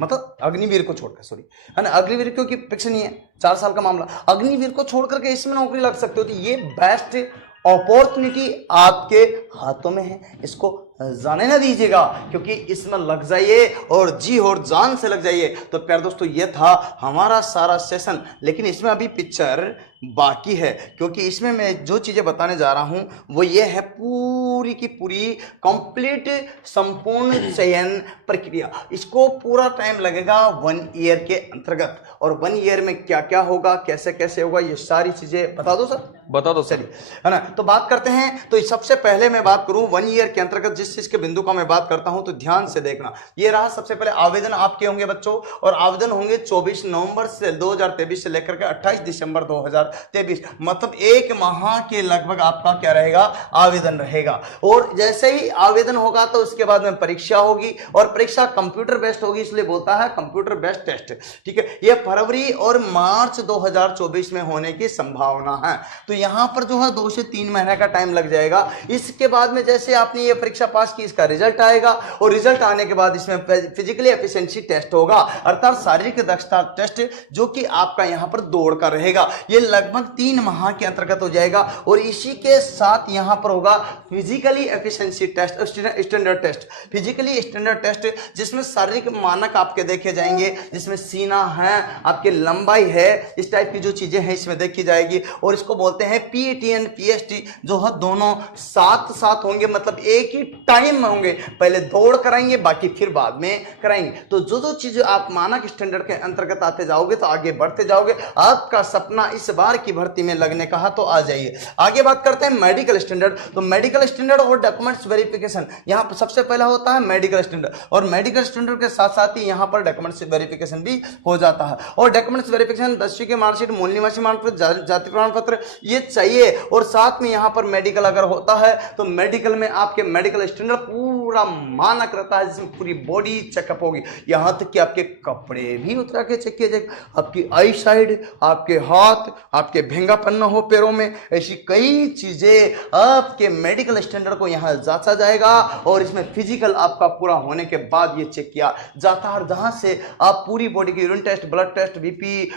मतलब अग्निवीर को छोड़कर, सॉरी, है ना, अग्निवीर क्योंकि फिक्स नहीं है, 4 साल का मामला, अग्निवीर को छोड़ करके इसमें नौकरी लग सकते हो, तो ये बेस्ट अपॉर्चुनिटी आपके हाथों में है। इसको जाने ना दीजिएगा, क्योंकि इसमें लग जाइए और जी और जान से लग जाइए। तो प्यारे दोस्तों, ये था हमारा सारा सेशन, लेकिन इसमें अभी पिक्चर बाकी है, क्योंकि इसमें मैं जो चीजें बताने जा रहा हूं वो ये है पूरी की पूरी कंप्लीट संपूर्ण चयन प्रक्रिया। इसको पूरा टाइम लगेगा 1 ईयर के अंतर्गत, और 1 ईयर में क्या क्या होगा, कैसे कैसे होगा, ये सारी चीजें बता दो सर। बता दो सर, है ना। तो बात करते हैं। तो सबसे पहले मैं बात करूं 1 ईयर के अंतर्गत जिस चीज के बिंदु का मैं बात करता हूं, तो ध्यान से देखना। ये रहा सबसे पहले आवेदन आपके होंगे बच्चों, और आवेदन होंगे 24 नवंबर से 2023 से लेकर के 28 दिसंबर 2023, मतलब 1 माह के लगभग आपका क्या रहेगा, आवेदन रहेगा। और जैसे ही आवेदन होगा तो उसके बाद में परीक्षा होगी, और परीक्षा कंप्यूटर बेस्ड होगी, इसलिए बोलता है कंप्यूटर बेस्ड टेस्ट। ठीक है, यह फरवरी और मार्च 2024 में होने की संभावना है। तो यहां पर जो है 2 से 3 महीने का टाइम लग जाएगा। इसके बाद में जैसे आपने ये परीक्षा पास की, इसका रिजल्ट आएगा, और रिजल्ट आने के बाद इसमें फिजिकली एफिशिएंसी टेस्ट होगा, अर्थात शारीरिक दक्षता टेस्ट, जो कि आपका यहां पर दौड़ का रहेगा। ये लगभग 3 माह के अंतर्गत हो जाएगा। और इसी के साथ यहां पर होगा physically efficiency test, standard test, physically standard test, जिसमें शारीरिक मानक आपके देखे जाएंगे, जिसमें सीना है, आपकी लंबाई है, इस टाइप की जो चीजें हैं इसमें देखी जाएगी। और इसको बोलते हैं पीटीएन पीएसटी, जो है दोनों साथ साथ होंगे, मतलब एक ही टाइम में होंगे। पहले दौड़ कराएंगे, बाकी फिर बाद में कराएंगे। तो जो जो चीजें आप मानक स्टैंडर्ड के अंतर्गत आते जाओगे तो आगे बढ़ते जाओगे। आपका सपना इस बार की भर्ती में लगने का, तो आ जाइए। आगे बात करते हैं मेडिकल स्टैंडर्ड। तो मेडिकल स्टैंडर्ड और डॉक्यूमेंट्स वेरिफिकेशन, यहां पर सबसे पहला होता है मेडिकल स्टैंडर्ड, और मेडिकल स्टैंडर्ड के साथ साथ ही यहां पर डॉक्यूमेंट्स वेरिफिकेशन भी हो जाता है। और डॉक्यूमेंट्स वेरिफिकेशन 10वीं की मार्कशीट, मूल निवासी प्रमाण पत्र, जाति प्रमाण पत्र, ये चाहिए। और साथ में यहां पर मेडिकल अगर होता है तो मेडिकल में आपके मेडिकल स्टैंडर्ड पूरा मानक रहता है, जिसमें पूरी बॉडी चेकअप होगी, यहां तक कि आपके कपड़े भी उतरा के चेक किए जाएंगे, आपकी आई साइड, आपके हाथ, आपके भेंगापन न हो पैरों में, ऐसी कई चीजें आपके मेडिकल स्टैंडर्ड को यहां जांचा जाएगा। और इसमें फिजिकल आपका पूरा होने के बाद ये चेक किया जाता है, जहां से आप पूरी बॉडी की urine test, blood test, BP,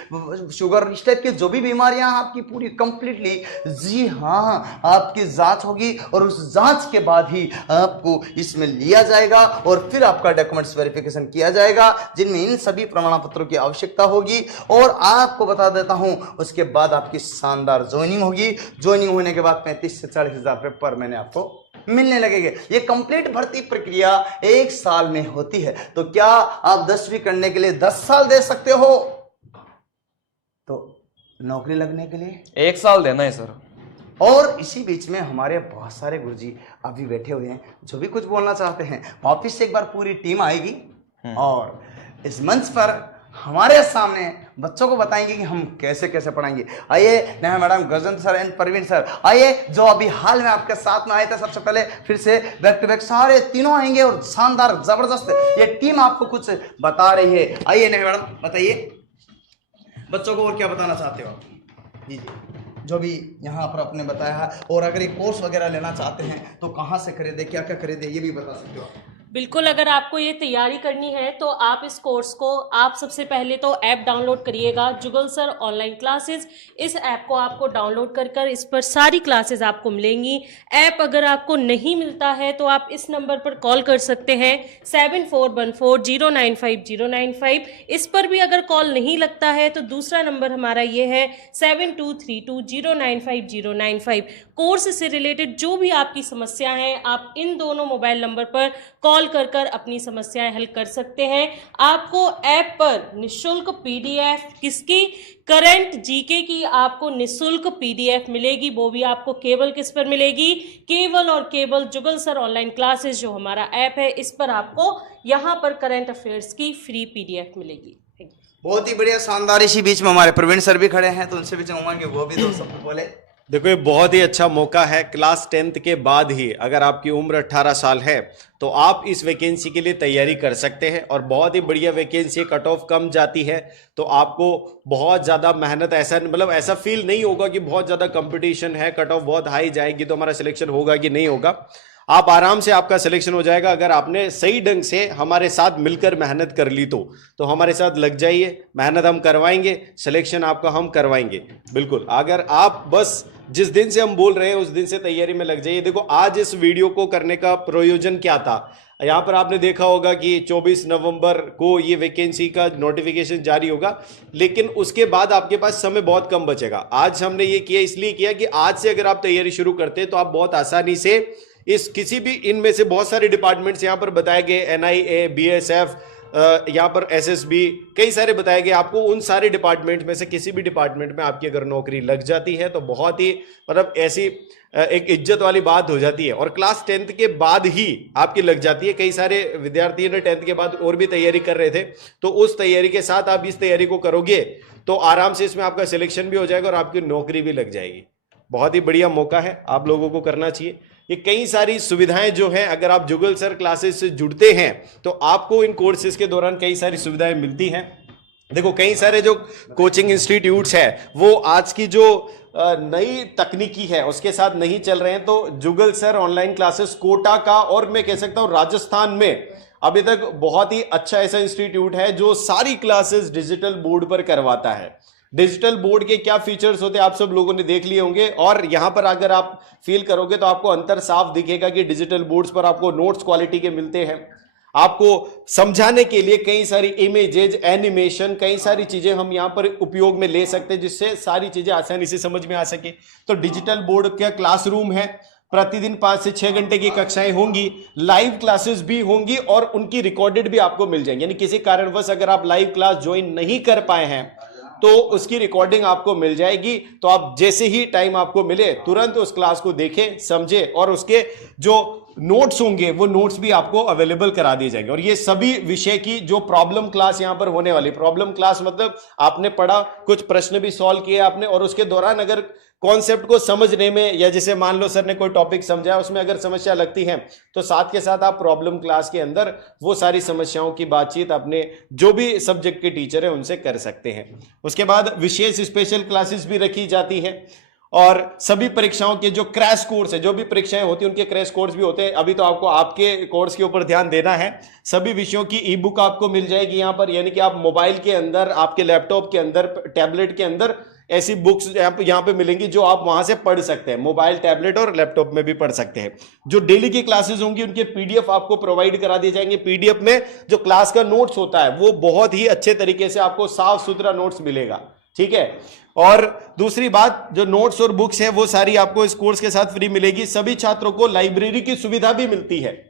sugar, इस टाइप की जो भी बीमारियां आपकी पूरी कंप्लीटली, जी हाँ, आपकी जांच होगी। और उस जांच के बाद ही आपको इसमें लिया जाएगा और फिर आपका डॉक्यूमेंट्स वेरिफिकेशन किया जाएगा, जिनमें इन सभी प्रमाण पत्रों की आवश्यकता होगी। और आपको बता देता हूं, उसके बाद आपकी शानदार ज्वाइनिंग होगी। ज्वाइनिंग होने के बाद 35 से 40 हजार रुपए पर महीने आपको मिलने लगेंगे। ये कंप्लीट भर्ती प्रक्रिया 1 साल में होती है। तो क्या आप 10वीं करने के लिए 10 साल दे सकते हो? तो नौकरी लगने के लिए 1 साल देना है सर। और इसी बीच में हमारे बहुत सारे गुरुजी अभी बैठे हुए हैं, जो भी कुछ बोलना चाहते हैं। वापिस से एक बार पूरी टीम आएगी और इस मंच पर हमारे सामने बच्चों को बताएंगे कि हम कैसे कैसे पढ़ाएंगे। आइए Neha madam, Gajendra sir and Parveen sir, आइए, जो अभी हाल में आपके साथ में आए थे। सबसे पहले फिर से बैक टू बैक सारे तीनों आएंगे और शानदार जबरदस्त ये टीम आपको कुछ बता रही है। आइए नेहा मैडम, बताइए बच्चों को और क्या बताना चाहते हो आप? जी जी, जो भी यहाँ पर आपने बताया है। और अगर ये कोर्स वगैरह लेना चाहते हैं तो कहाँ से खरीदे, क्या क्या खरीदे, ये भी बता सकते हो आप? बिल्कुल, अगर आपको ये तैयारी करनी है तो आप इस कोर्स को, आप सबसे पहले तो ऐप डाउनलोड करिएगा, जुगल सर ऑनलाइन क्लासेस। इस ऐप को आपको डाउनलोड कर इस पर सारी क्लासेस आपको मिलेंगी। ऐप अगर आपको नहीं मिलता है तो आप इस नंबर पर कॉल कर सकते हैं 7414095095। इस पर भी अगर कॉल नहीं लगता है तो दूसरा नंबर हमारा ये है 7232095095। कोर्स से रिलेटेड जो भी आपकी समस्या है, आप इन दोनों मोबाइल नंबर पर कॉल कर अपनी समस्याएं हल कर सकते हैं। आपको ऐप पर निशुल्क पीडीएफ, किसकी, करंट जीके की आपको निशुल्क पीडीएफ मिलेगी। वो भी आपको केवल किस पर मिलेगी, केवल और केवल जुगल सर ऑनलाइन क्लासेस जो हमारा ऐप है, इस पर आपको यहाँ पर करंट अफेयर्स की फ्री पीडीएफ मिलेगी। बहुत ही बढ़िया, शानदार। इसी बीच में हमारे प्रवीण सर भी खड़े हैं, तो उनसे भी चाहूंगा कि वो भी दो शब्द बोले। देखो, ये बहुत ही अच्छा मौका है। क्लास 10th के बाद ही अगर आपकी उम्र 18 साल है तो आप इस वैकेंसी के लिए तैयारी कर सकते हैं। और बहुत ही बढ़िया वैकेंसी, कट ऑफ कम जाती है तो आपको बहुत ज़्यादा मेहनत, ऐसा मतलब ऐसा फील नहीं होगा कि बहुत ज़्यादा कंपटीशन है, कट ऑफ बहुत हाई जाएगी तो हमारा सिलेक्शन होगा कि नहीं होगा। आप आराम से, आपका सिलेक्शन हो जाएगा अगर आपने सही ढंग से हमारे साथ मिलकर मेहनत कर ली तो हमारे साथ लग जाइए, मेहनत हम करवाएंगे, सिलेक्शन आपका हम करवाएंगे। बिल्कुल, अगर आप बस जिस दिन से हम बोल रहे हैं उस दिन से तैयारी में लग जाइए। देखो, आज इस वीडियो को करने का प्रयोजन क्या था, यहाँ पर आपने देखा होगा कि 24 नवंबर को ये वैकेंसी का नोटिफिकेशन जारी होगा, लेकिन उसके बाद आपके पास समय बहुत कम बचेगा। आज हमने ये किया, इसलिए किया कि आज से अगर आप तैयारी शुरू करते हैं तो आप बहुत आसानी से इस किसी भी, इनमें से बहुत सारे डिपार्टमेंट्स यहाँ पर बताए गए, NIA, BSF, यहाँ पर SSB, कई सारे बताए गए। आपको उन सारे डिपार्टमेंट में से किसी भी डिपार्टमेंट में आपकी अगर नौकरी लग जाती है तो बहुत ही मतलब ऐसी एक इज्जत वाली बात हो जाती है। और क्लास 10th के बाद ही आपकी लग जाती है। कई सारे विद्यार्थी ने 10th के बाद और भी तैयारी कर रहे थे, तो उस तैयारी के साथ आप इस तैयारी को करोगे तो आराम से इसमें आपका सिलेक्शन भी हो जाएगा और आपकी नौकरी भी लग जाएगी। बहुत ही बढ़िया मौका है, आप लोगों को करना चाहिए। ये कई सारी सुविधाएं जो हैं, अगर आप जुगल सर क्लासेस से जुड़ते हैं तो आपको इन कोर्सेज के दौरान कई सारी सुविधाएं मिलती हैं। देखो, कई सारे जो कोचिंग इंस्टीट्यूट्स हैं वो आज की जो नई तकनीकी है उसके साथ नहीं चल रहे हैं। तो जुगल सर ऑनलाइन क्लासेस कोटा का, और मैं कह सकता हूं राजस्थान में अभी तक बहुत ही अच्छा ऐसा इंस्टीट्यूट है जो सारी क्लासेस डिजिटल बोर्ड पर करवाता है। डिजिटल बोर्ड के क्या फीचर्स होते हैं आप सब लोगों ने देख लिए होंगे, और यहां पर अगर आप फील करोगे तो आपको अंतर साफ दिखेगा कि डिजिटल बोर्ड्स पर आपको नोट्स क्वालिटी के मिलते हैं। आपको समझाने के लिए कई सारी इमेजेज, एनिमेशन, कई सारी चीजें हम यहां पर उपयोग में ले सकते हैं जिससे सारी चीजें आसानी से समझ में आ सके। तो डिजिटल बोर्ड का क्लासरूम है, प्रतिदिन 5 से 6 घंटे की कक्षाएं होंगी, लाइव क्लासेस भी होंगी और उनकी रिकॉर्डेड भी आपको मिल जाएंगी। यानी किसी कारणवश अगर आप लाइव क्लास ज्वाइन नहीं कर पाए हैं तो उसकी रिकॉर्डिंग आपको मिल जाएगी। तो आप जैसे ही टाइम आपको मिले तुरंत उस क्लास को देखें, समझे, और उसके जो नोट्स होंगे वो नोट्स भी आपको अवेलेबल करा दिए जाएंगे। और ये सभी विषय की जो प्रॉब्लम क्लास यहां पर होने वाली, प्रॉब्लम क्लास मतलब आपने पढ़ा, कुछ प्रश्न भी सॉल्व किए आपने, और उसके दौरान अगर कॉन्सेप्ट को समझने में, या जैसे मान लो सर ने कोई टॉपिक समझाया उसमें अगर समस्या लगती है तो साथ के साथ आप प्रॉब्लम क्लास के अंदर वो सारी समस्याओं की बातचीत अपने जो भी सब्जेक्ट के टीचर हैं उनसे कर सकते हैं। उसके बाद विशेष स्पेशल क्लासेस भी रखी जाती हैं, और सभी परीक्षाओं के जो क्रैश कोर्स है, जो भी परीक्षाएं होती हैं उनके क्रैश कोर्स भी होते हैं। अभी तो आपको आपके कोर्स के ऊपर ध्यान देना है। सभी विषयों की ई बुक आपको मिल जाएगी यहाँ पर, यानी कि आप मोबाइल के अंदर, आपके लैपटॉप के अंदर, टैबलेट के अंदर ऐसी बुक्स यहाँ पे मिलेंगी जो आप वहां से पढ़ सकते हैं। मोबाइल, टैबलेट और लैपटॉप में भी पढ़ सकते हैं। जो डेली की क्लासेस होंगी उनके पीडीएफ आपको प्रोवाइड करा दिए जाएंगे। पीडीएफ में जो क्लास का नोट्स होता है वो बहुत ही अच्छे तरीके से आपको साफ सुथरा नोट्स मिलेगा, ठीक है। और दूसरी बात, जो नोट्स और बुक्स है वो सारी आपको इस कोर्स के साथ फ्री मिलेगी। सभी छात्रों को लाइब्रेरी की सुविधा भी मिलती है।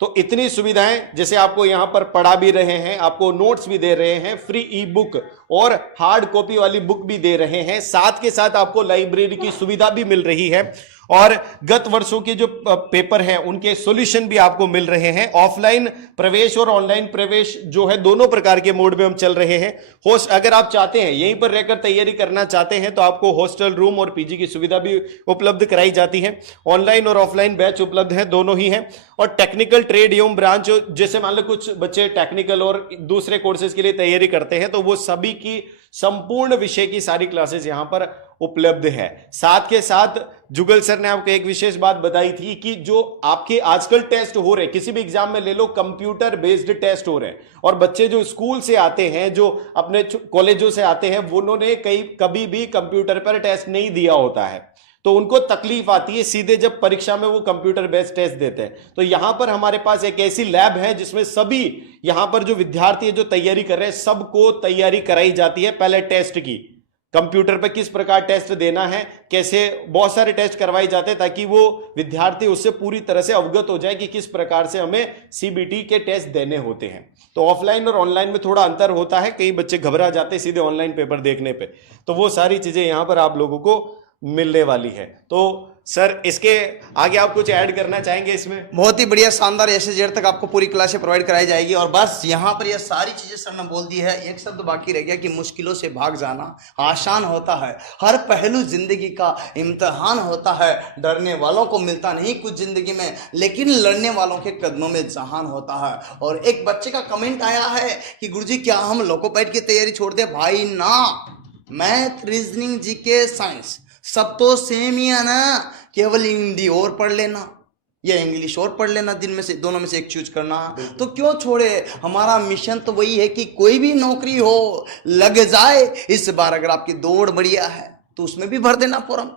तो इतनी सुविधाएं, जैसे आपको यहां पर पढ़ा भी रहे हैं, आपको नोट्स भी दे रहे हैं, फ्री ई बुक और हार्ड कॉपी वाली बुक भी दे रहे हैं, साथ के साथ आपको लाइब्रेरी की सुविधा भी मिल रही है। और गत वर्षों के जो पेपर हैं उनके सॉल्यूशन भी आपको मिल रहे हैं। ऑफलाइन प्रवेश और ऑनलाइन प्रवेश जो है दोनों प्रकार के मोड में हम चल रहे हैं। होस्ट अगर आप चाहते हैं यहीं पर रहकर तैयारी करना चाहते हैं तो आपको हॉस्टल रूम और पीजी की सुविधा भी उपलब्ध कराई जाती है। ऑनलाइन और ऑफलाइन बैच उपलब्ध है, दोनों ही हैं। और टेक्निकल ट्रेड एवं ब्रांच, जैसे मान लो कुछ बच्चे टेक्निकल और दूसरे कोर्सेज के लिए तैयारी करते हैं तो वो सभी की संपूर्ण विषय की सारी क्लासेस यहां पर उपलब्ध है। साथ के साथ जुगल सर ने आपको एक विशेष बात बताई थी कि जो आपके आजकल टेस्ट हो रहे, किसी भी एग्जाम में ले लो, कंप्यूटर बेस्ड टेस्ट हो रहे हैं, और बच्चे जो स्कूल से आते हैं, जो अपने कॉलेजों से आते हैं, वो उन्होंने कभी भी कंप्यूटर पर टेस्ट नहीं दिया होता है, तो उनको तकलीफ आती है सीधे जब परीक्षा में वो कंप्यूटर बेस्ड टेस्ट देते हैं। तो यहां पर हमारे पास एक ऐसी लैब है जिसमें सभी यहां पर जो विद्यार्थी है जो तैयारी कर रहे हैं, सबको तैयारी कराई जाती है पहले टेस्ट की, कंप्यूटर पे किस प्रकार टेस्ट देना है, कैसे, बहुत सारे टेस्ट करवाए जाते हैं ताकि वो विद्यार्थी उससे पूरी तरह से अवगत हो जाए कि किस प्रकार से हमें सीबीटी के टेस्ट देने होते हैं। तो ऑफलाइन और ऑनलाइन में थोड़ा अंतर होता है, कई बच्चे घबरा जाते हैं सीधे ऑनलाइन पेपर देखने पे, तो वो सारी चीजें यहां पर आप लोगों को मिलने वाली है। तो सर इसके आगे आप कुछ ऐड करना चाहेंगे इसमें? बहुत ही बढ़िया, शानदार, ऐसे जेड तक आपको पूरी क्लासें प्रोवाइड कराई जाएगी। और बस यहाँ पर ये सारी चीजें सर ने बोल दी है, एक शब्द बाकी रह गया कि मुश्किलों से भाग जाना आसान होता है, हर पहलू जिंदगी का इम्तिहान होता है, डरने वालों को मिलता नहीं कुछ जिंदगी में, लेकिन लड़ने वालों के कदमों में जहान होता है। और एक बच्चे का कमेंट आया है कि गुरुजी क्या हम लोकोपाइट की तैयारी छोड़ दे? भाई ना, मैथ, रीजनिंग, जीके, साइंस सब तो सेम ही है ना, केवल हिंदी और पढ़ लेना या इंग्लिश और पढ़ लेना, दिन में से दोनों में से एक चूज करना। तो क्यों छोड़े, हमारा मिशन तो वही है कि कोई भी नौकरी हो लग जाए। इस बार अगर आपकी दौड़ बढ़िया है तो उसमें भी भर देना फॉर्म,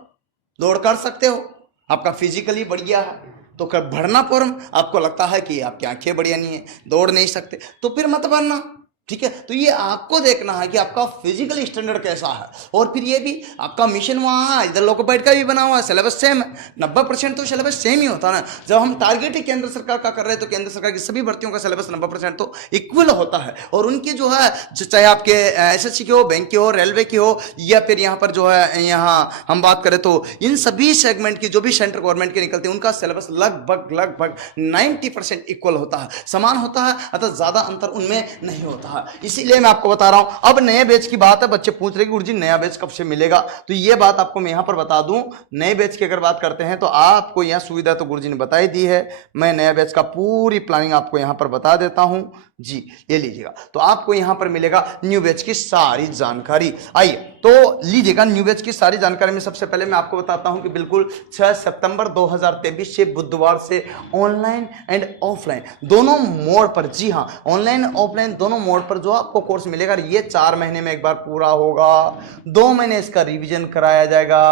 दौड़ कर सकते हो। आपका फिजिकली बढ़िया है तो कर भरना फॉर्म। आपको लगता है कि आपकी आंखें बढ़िया नहीं है, दौड़ नहीं सकते, तो फिर मत भरना, ठीक है। तो ये आपको देखना है कि आपका फिजिकल स्टैंडर्ड कैसा है। और फिर ये भी आपका मिशन वहाँ है, इधर लोकोपाइट का भी बना हुआ है, सिलेबस सेम है, 90% तो सिलेबस सेम ही होता है ना। जब हम टारगेट ही केंद्र सरकार का कर रहे हैं तो केंद्र सरकार की सभी भर्तियों का सिलेबस 90% तो इक्वल होता है। और उनकी जो है, चाहे आपके एसएससी की हो, बैंक की हो, रेलवे की हो, या फिर यहाँ पर जो है, यहाँ हम बात करें तो इन सभी सेगमेंट की जो भी सेंट्रल गवर्नमेंट के निकलते हैं उनका सिलेबस लगभग 90% इक्वल होता है, समान होता है, अतः ज्यादा अंतर उनमें नहीं होता। इसीलिए मैं आपको बता रहा हूं। अब नए बैच की बात है, बच्चे पूछ रहे गुरुजी नया बैच कब से मिलेगा, तो ये बात आपको मैं यहां पर बता दूं। नए बैच की अगर बात करते हैं तो आपको यहां सुविधा तो गुरुजी ने बताई दी है, मैं नया बैच का पूरी प्लानिंग आपको यहां पर बता देता हूं जी, ये लीजिएगा। तो आपको यहां पर मिलेगा न्यू बैच की सारी जानकारी। आइए तो लीजिएगा न्यू बैच की सारी जानकारी में सबसे पहले मैं आपको बताता हूं कि बिल्कुल 6 सितंबर 2023 से बुधवार से ऑनलाइन एंड ऑफलाइन दोनों मोड पर, जी हां, ऑनलाइन ऑफलाइन दोनों मोड पर जो आपको कोर्स मिलेगा, ये 4 महीने में एक बार पूरा होगा, 2 महीने इसका रिवीजन कराया जाएगा,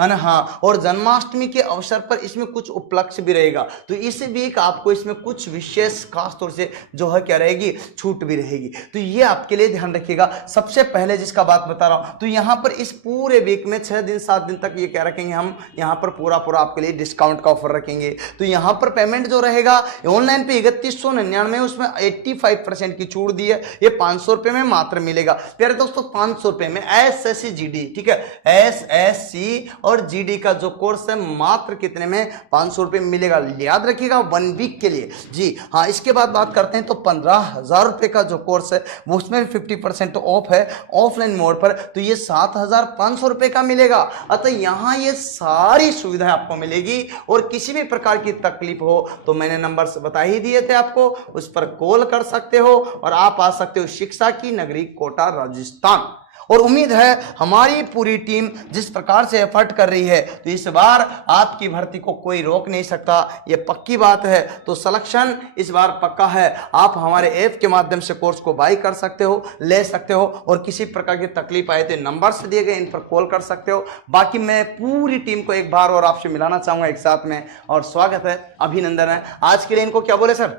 है ना। हाँ, और जन्माष्टमी के अवसर पर इसमें कुछ उपलक्ष्य भी रहेगा, तो इस वीक आपको इसमें कुछ विशेष खास तौर से जो है क्या रहेगी, छूट भी रहेगी। तो ये आपके लिए ध्यान रखिएगा। सबसे पहले जिसका बात बता रहा हूं, तो यहां पर इस पूरे वीक में 6 दिन 7 दिन तक ये क्या रखेंगे, हम यहां पर पूरा आपके लिए डिस्काउंट का ऑफर रखेंगे। तो यहां पर पेमेंट जो रहेगा ऑनलाइन पे 3199, उसमें 85% की छूट दी है, ये 500 रुपए में मात्र मिलेगा। प्यारे दोस्तों, 500 रुपए में एसएससी जीडी, ठीक है, एसएससी और जीडी का जो कोर्स है मात्र कितने में, 500 रुपए में मिलेगा। याद रखिएगा 1 वीक के लिए जी हाँ। इसके बाद बात करते हैं तो 15,000 रुपए का जो कोर्स है वो उसमें 50% ऑफ है ऑफलाइन मोड पर, तो ये 7,500 रुपए का मिलेगा। अतः यहां ये सारी सुविधाएं आपको मिलेगी। और किसी भी प्रकार की तकलीफ हो तो मैंने नंबर बता ही दिए थे आपको, उस पर कॉल कर सकते हो और आप आ सकते हो शिक्षा की नगरी कोटा राजस्थान। और उम्मीद है हमारी पूरी टीम जिस प्रकार से एफर्ट कर रही है तो इस बार आपकी भर्ती को कोई रोक नहीं सकता, ये पक्की बात है। तो सिलेक्शन इस बार पक्का है। आप हमारे ऐप के माध्यम से कोर्स को बाई कर सकते हो, ले सकते हो, और किसी प्रकार की तकलीफ आए तो नंबर से दिए गए इन पर कॉल कर सकते हो। बाकी मैं पूरी टीम को एक बार और आपसे मिलाना चाहूंगा एक साथ में, और स्वागत है, अभिनंदन है। आज के लिए इनको क्या बोले सर,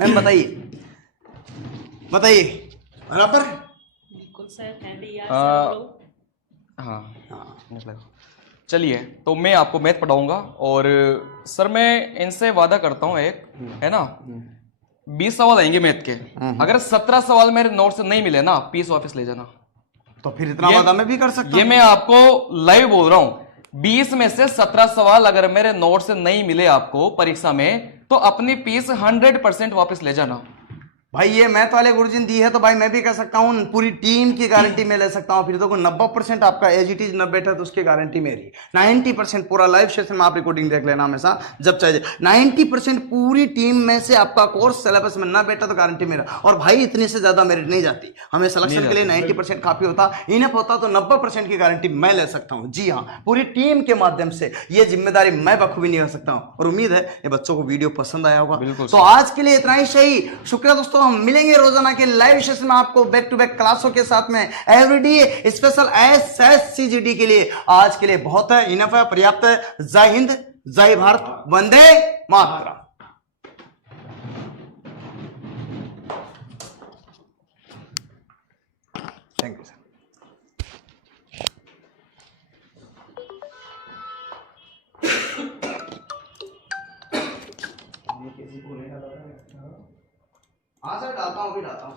मैम बताइए बराबर। चलिए, तो मैं आपको मैथ पढ़ाऊंगा और सर मैं इनसे वादा करता हूं एक, है ना, 20 सवाल आएंगे मैथ के। अगर 17 सवाल मेरे नोट से नहीं मिले ना, पीस वापस ले जाना। तो फिर इतना वादा मैं भी कर सकता हूं। ये मैं आपको लाइव बोल रहा हूं, 20 में से 17 सवाल अगर मेरे नोट से नहीं मिले आपको परीक्षा में, तो अपनी फीस 100% वापस ले जाना। भाई ये मैथ वाले गुरुजी ने दी है तो भाई मैं भी कह सकता हूँ पूरी टीम की गारंटी मैं ले सकता हूँ। फिर तो 90% आपका एज इट इज न बैठा तो उसकी गारंटी मेरी 90%। पूरा लाइव सेशन में आप रिकॉर्डिंग देख लेना हमेशा जब चाहिए। 90% पूरी टीम में से आपका कोर्स सिलेबस में न बैठा तो गारंटी मेरा। और भाई इतने से ज्यादा मेरिट नहीं जाती, हमें सिलेक्शन के लिए 90% काफी होता, इनफ होता तो 90% की गारंटी मैं ले सकता हूँ। जी हाँ, पूरी टीम के माध्यम से ये जिम्मेदारी मैं बखूबी नहीं कर सकता हूँ। और उम्मीद है ये बच्चों को वीडियो पसंद आया होगा। तो आज के लिए इतना ही सही। शुक्रिया दोस्तों, हम मिलेंगे रोजाना के लाइव सेशन में आपको बैक टू बैक क्लासों के साथ में एवरीडे स्पेशल SSCGD के लिए। आज के लिए बहुत है, इनफ है, पर्याप्त है। जय हिंद, जय भारत, वंदे मातरम। Thank you sir. हाँ सर, डालता हूँ, अभी डालता हूँ।